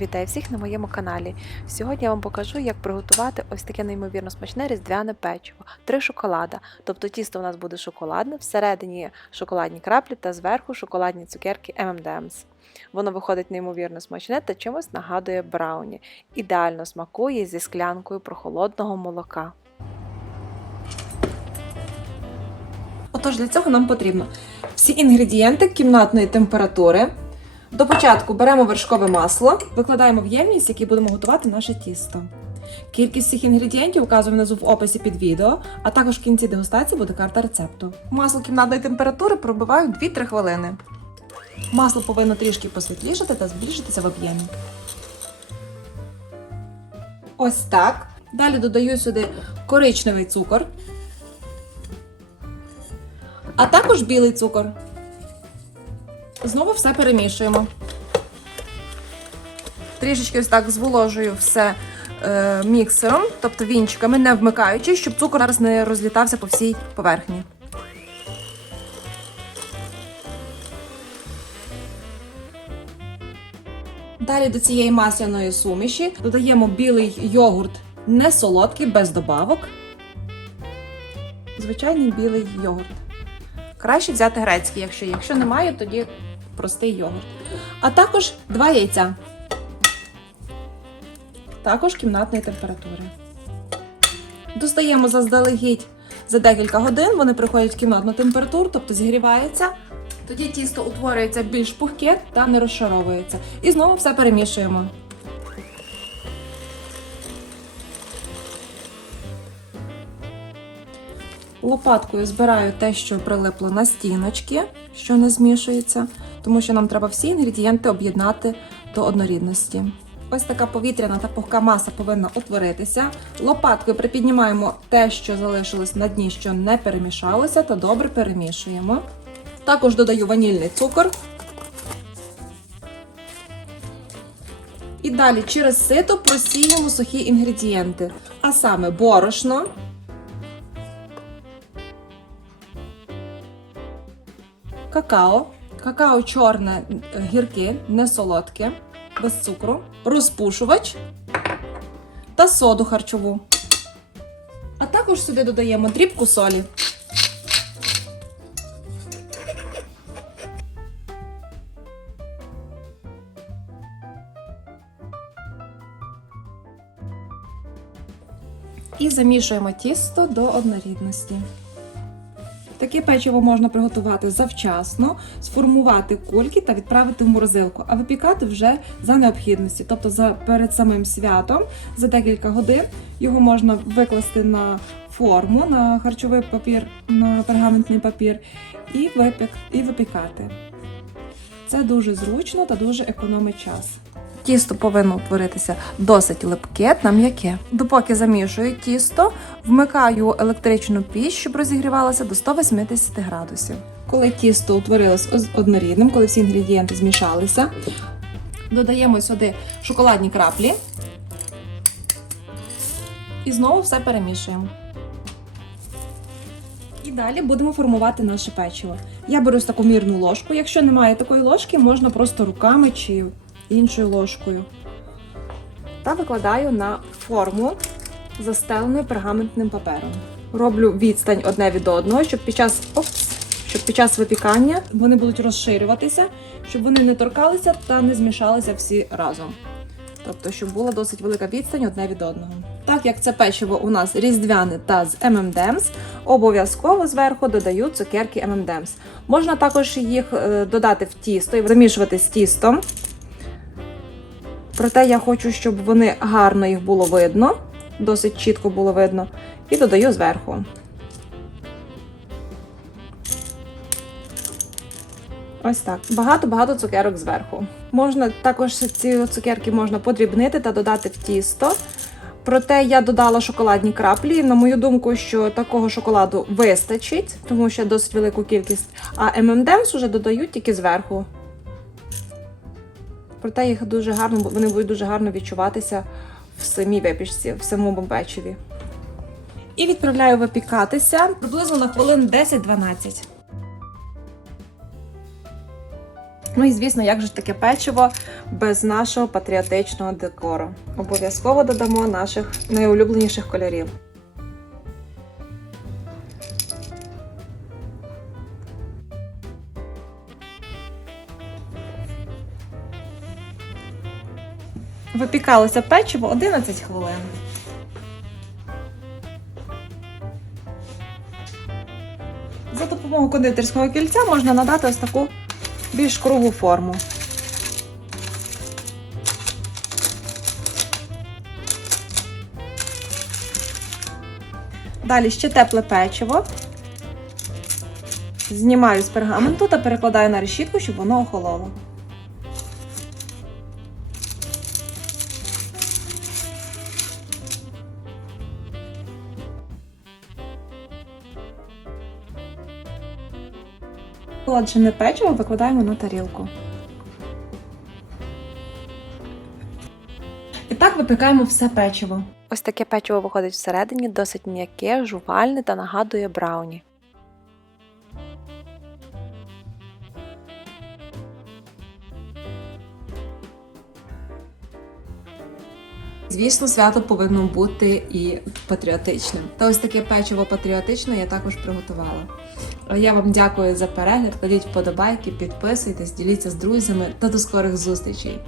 Вітаю всіх на моєму каналі. Сьогодні я вам покажу, як приготувати ось таке неймовірно смачне різдвяне печиво. Три шоколада. Тобто тісто у нас буде шоколадне, всередині шоколадні краплі та зверху шоколадні цукерки M&M's. Воно виходить неймовірно смачне та чимось нагадує брауні. Ідеально смакує зі склянкою прохолодного молока. Отож, для цього нам потрібно всі інгредієнти кімнатної температури. До початку беремо вершкове масло, викладаємо в ємність, в якій будемо готувати наше тісто. Кількість всіх інгредієнтів вказуємо внизу в описі під відео, а також в кінці дегустації буде карта рецепту. Масло кімнатної температури пробиваю 2-3 хвилини. Масло повинно трішки посвітлішати та збільшитися в об'ємі. Ось так. Далі додаю сюди коричневий цукор а також білий цукор. Знову все перемішуємо. Трішечки ось так зволожую все е, міксером, тобто вінчиками, не вмикаючи, щоб цукор зараз не розлітався по всій поверхні. Далі до цієї масляної суміші додаємо білий йогурт не солодкий, без добавок. Звичайний білий йогурт. Краще взяти грецький, якщо є. Якщо немає, тоді простий йогурт. А також два яйця. Також кімнатної температури. Достаємо заздалегідь за декілька годин, вони приходять в кімнатну температуру, тобто зігрівається. Тоді тісто утворюється більш пухке та не розшаровується. І знову все перемішуємо. Лопаткою збираю те, що прилипло на стіночки, що не змішується, тому що нам треба всі інгредієнти об'єднати до однорідності. Ось така повітряна та пухка маса повинна утворитися. Лопаткою припіднімаємо те, що залишилось на дні, що не перемішалося, та добре перемішуємо. Також додаю ванільний цукор. І далі через сито просіємо сухі інгредієнти, а саме борошно. Какао. Какао чорне, е, гірке, не солодке, без цукру, розпушувач та соду харчову. А також сюди додаємо дрібку солі. І замішуємо тісто до однорідності. Таке печиво можна приготувати завчасно, сформувати кульки та відправити в морозилку, а випікати вже за необхідності. Тобто за перед самим святом за декілька годин його можна викласти на форму, на харчовий папір, на пергаментний папір і, випік, і випікати. Це дуже зручно та дуже економить час. Тісто повинно утворитися досить липке та м'яке. Допоки замішую тісто, вмикаю електричну піч, щоб розігрівалася до 180 градусів. Коли тісто утворилось однорідним, коли всі інгредієнти змішалися, додаємо сюди шоколадні краплі і знову все перемішуємо. І далі будемо формувати наше печиво. Я беру таку мірну ложку. Якщо немає такої ложки, можна просто руками чи іншою ложкою. Та викладаю на форму, застеленою пергаментним папером. Роблю відстань одне від одного, щоб під час опс, щоб під час випікання вони будуть розширюватися, щоб вони не торкалися та не змішалися всі разом. Тобто, щоб була досить велика відстань одне від одного. Так як це печиво у нас різдвяне та з M&M's, обов'язково зверху додаю цукерки M&M's. Можна також їх е, додати в тісто і замішувати з тістом. Проте я хочу, щоб вони гарно їх було видно, досить чітко було видно, і додаю зверху. Ось так. Багато-багато цукерок зверху. Можна також ці цукерки можна подрібнити та додати в тісто. Проте я додала шоколадні краплі. На мою думку, що такого шоколаду вистачить, тому що досить велику кількість. А M&M's вже додають тільки зверху. Проте їх дуже гарно, вони будуть дуже гарно відчуватися в самій випічці, в самому печиві. І відправляю випікатися приблизно на хвилин 10-12. Ну і звісно, як же таке печиво без нашого патріотичного декору. Обов'язково додамо наших найулюбленіших кольорів. Випікалося печиво 11 хвилин. За допомогою кондитерського кільця можна надати ось таку більш кругу форму. Далі ще тепле печиво. Знімаю з пергаменту та перекладаю на решітку, щоб воно охололо. Охолоджене печиво викладаємо на тарілку. І так випікаємо все печиво. Ось таке печиво виходить всередині, досить м'яке, жувальне та нагадує брауні. Звісно, свято повинно бути і патріотичним. Та ось таке печиво патріотичне я також приготувала. Я вам дякую за перегляд. Кладіть вподобайки, підписуйтесь, діліться з друзями та до скорих зустрічей.